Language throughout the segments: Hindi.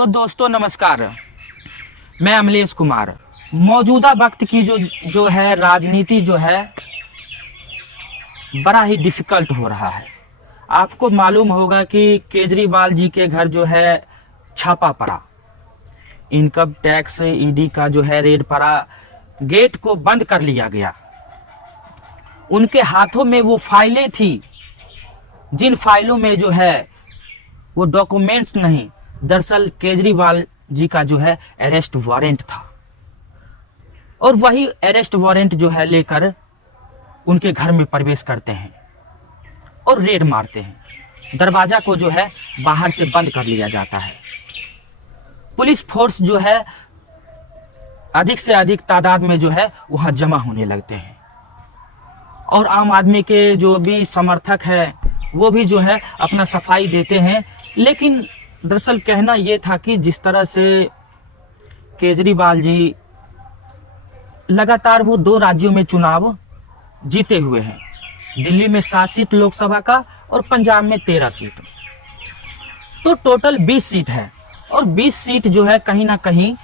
तो दोस्तों नमस्कार, मैं अमलेश कुमार। मौजूदा वक्त की जो है राजनीति जो है बड़ा ही डिफिकल्ट हो रहा है। आपको मालूम होगा कि केजरीवाल जी के घर जो है छापा पड़ा, इनकम टैक्स ईडी का जो है रेड पड़ा, गेट को बंद कर लिया गया। उनके हाथों में वो फाइलें थी जिन फाइलों में जो है वो डॉक्यूमेंट्स नहीं, दरअसल केजरीवाल जी का जो है अरेस्ट वारंट था। और वही अरेस्ट वारंट जो है लेकर उनके घर में प्रवेश करते हैं और रेड मारते हैं। दरवाजा को जो है बाहर से बंद कर लिया जाता है। पुलिस फोर्स जो है अधिक से अधिक तादाद में जो है वहां जमा होने लगते हैं और आम आदमी के जो भी समर्थक है वो भी जो है अपना सफाई देते हैं। लेकिन दरअसल कहना ये था कि जिस तरह से केजरीवाल जी लगातार वो 2 राज्यों में चुनाव जीते हुए हैं, दिल्ली में 7 सीट लोकसभा का और पंजाब में 13 सीट, तो टोटल 20 सीट है। और 20 सीट जो है कहीं ना कहीं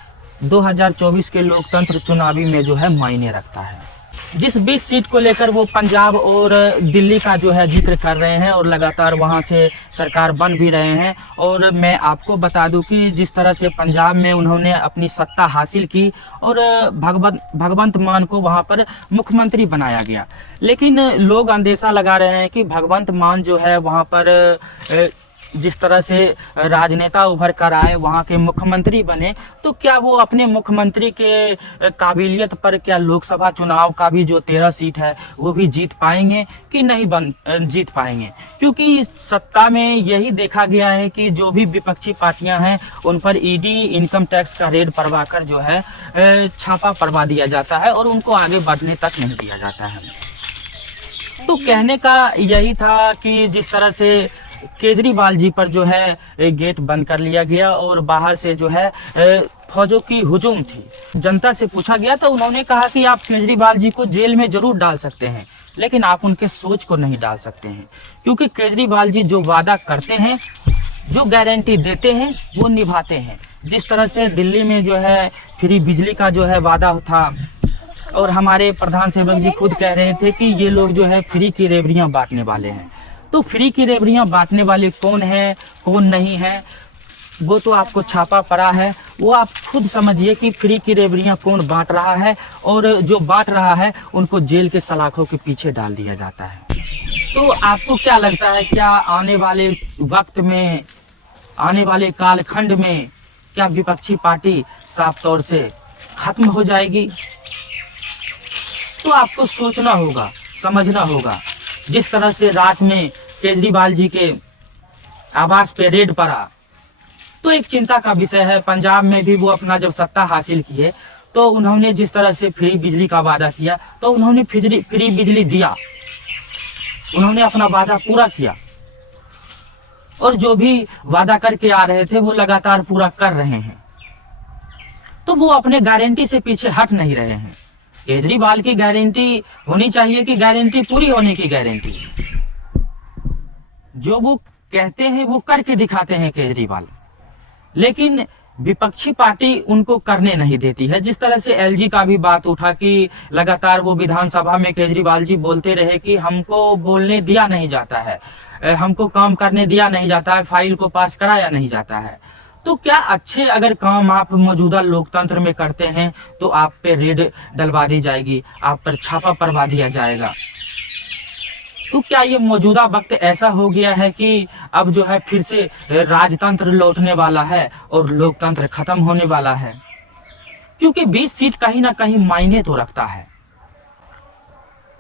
2024 के लोकतंत्र चुनावी में जो है मायने रखता है। जिस 20 सीट को लेकर वो पंजाब और दिल्ली का जो है जिक्र कर रहे हैं और लगातार वहां से सरकार बन भी रहे हैं। और मैं आपको बता दूं कि जिस तरह से पंजाब में उन्होंने अपनी सत्ता हासिल की और भगवंत मान को वहां पर मुख्यमंत्री बनाया गया, लेकिन लोग अंदेशा लगा रहे हैं कि भगवंत मान जो है वहां पर जिस तरह से राजनेता उभर कर आए, वहाँ के मुख्यमंत्री बने, तो क्या वो अपने मुख्यमंत्री के काबिलियत पर क्या लोकसभा चुनाव का भी जो 13 सीट है वो भी जीत पाएंगे कि नहीं जीत पाएंगे। क्योंकि सत्ता में यही देखा गया है कि जो भी विपक्षी पार्टियां हैं उन पर ईडी इनकम टैक्स का रेड पड़वा कर जो है छापा पड़वा दिया जाता है और उनको आगे बढ़ने तक नहीं दिया जाता है। तो कहने का यही था कि जिस तरह से केजरीवाल जी पर जो है गेट बंद कर लिया गया और बाहर से जो है फौजों की हुजूम थी। जनता से पूछा गया तो उन्होंने कहा कि आप केजरीवाल जी को जेल में जरूर डाल सकते हैं, लेकिन आप उनके सोच को नहीं डाल सकते हैं। क्योंकि केजरीवाल जी जो वादा करते हैं, जो गारंटी देते हैं, वो निभाते हैं। जिस तरह से दिल्ली में जो है फ्री बिजली का जो है वादा था और हमारे प्रधान सेवक जी खुद कह रहे थे कि ये लोग जो है फ्री की रेवड़ियाँ बांटने वाले हैं। तो फ्री की रेवड़ियाँ बांटने वाले कौन है कौन नहीं है वो तो आपको छापा पड़ा है, वो आप खुद समझिए कि फ्री की रेवड़ियाँ कौन बांट रहा है और जो बांट रहा है उनको जेल के सलाखों के पीछे डाल दिया जाता है। तो आपको क्या लगता है, क्या आने वाले वक्त में, आने वाले कालखंड में क्या विपक्षी पार्टी साफ तौर से खत्म हो जाएगी? तो आपको सोचना होगा, समझना होगा। जिस तरह से रात में केजरीवाल जी के आवास पे रेड पड़ा तो एक चिंता का विषय है। पंजाब में भी वो अपना जब सत्ता हासिल किए तो उन्होंने जिस तरह से फ्री बिजली का वादा किया तो उन्होंने फ्री बिजली दिया, उन्होंने अपना वादा पूरा किया और जो भी वादा करके आ रहे थे वो लगातार पूरा कर रहे हैं। तो वो अपने गारंटी से पीछे हट नहीं रहे हैं। केजरीवाल की गारंटी होनी चाहिए कि गारंटी पूरी होने की गारंटी, जो वो कहते हैं वो करके दिखाते हैं केजरीवाल, लेकिन विपक्षी पार्टी उनको करने नहीं देती है। जिस तरह से एलजी का भी बात उठा कि लगातार वो विधानसभा में केजरीवाल जी बोलते रहे कि हमको बोलने दिया नहीं जाता है, हमको काम करने दिया नहीं जाता है, फाइल को पास कराया नहीं जाता है। तो क्या अच्छे अगर काम आप मौजूदा लोकतंत्र में करते हैं तो आप पे रेड डलवा दी जाएगी, आप पर छापा पड़वा दिया जाएगा? तो क्या ये मौजूदा वक्त ऐसा हो गया है कि अब जो है फिर से राजतंत्र लौटने वाला है और लोकतंत्र खत्म होने वाला है? क्योंकि 20 सीट कहीं ना कहीं मायने तो रखता है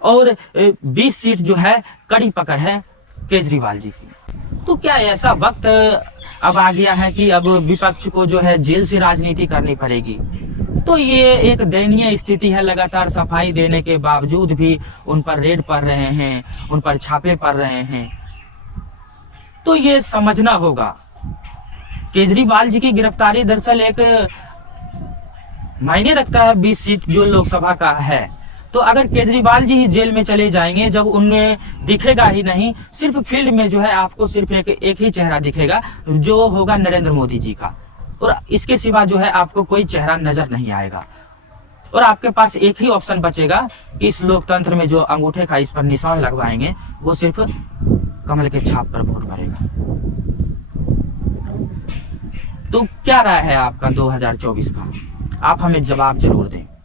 और 20 सीट जो है कड़ी पकड़ है केजरीवाल जी की। तो क्या ऐसा वक्त अब आ गया है कि अब विपक्ष को जो है जेल से राजनीति करनी पड़ेगी? तो ये एक दयनीय स्थिति है। लगातार सफाई देने के बावजूद भी उन पर रेड पड़ रहे हैं, उन पर छापे पड़ रहे हैं। तो ये समझना होगा केजरीवाल जी की गिरफ्तारी दरअसल एक मायने रखता है। 20 सीट जो लोकसभा का है, तो अगर केजरीवाल जी ही जेल में चले जाएंगे, जब उनमें दिखेगा ही नहीं, सिर्फ फील्ड में जो है आपको सिर्फ एक ही चेहरा दिखेगा जो होगा नरेंद्र मोदी जी का। और इसके सिवा जो है आपको कोई चेहरा नजर नहीं आएगा। और आपके पास एक ही ऑप्शन बचेगा कि इस लोकतंत्र में जो अंगूठे का इस पर निशान लगवाएंगे वो सिर्फ कमल के छाप पर वोट पड़ेगा। तो क्या राय है आपका 2024 का? आप हमें जवाब जरूर दें।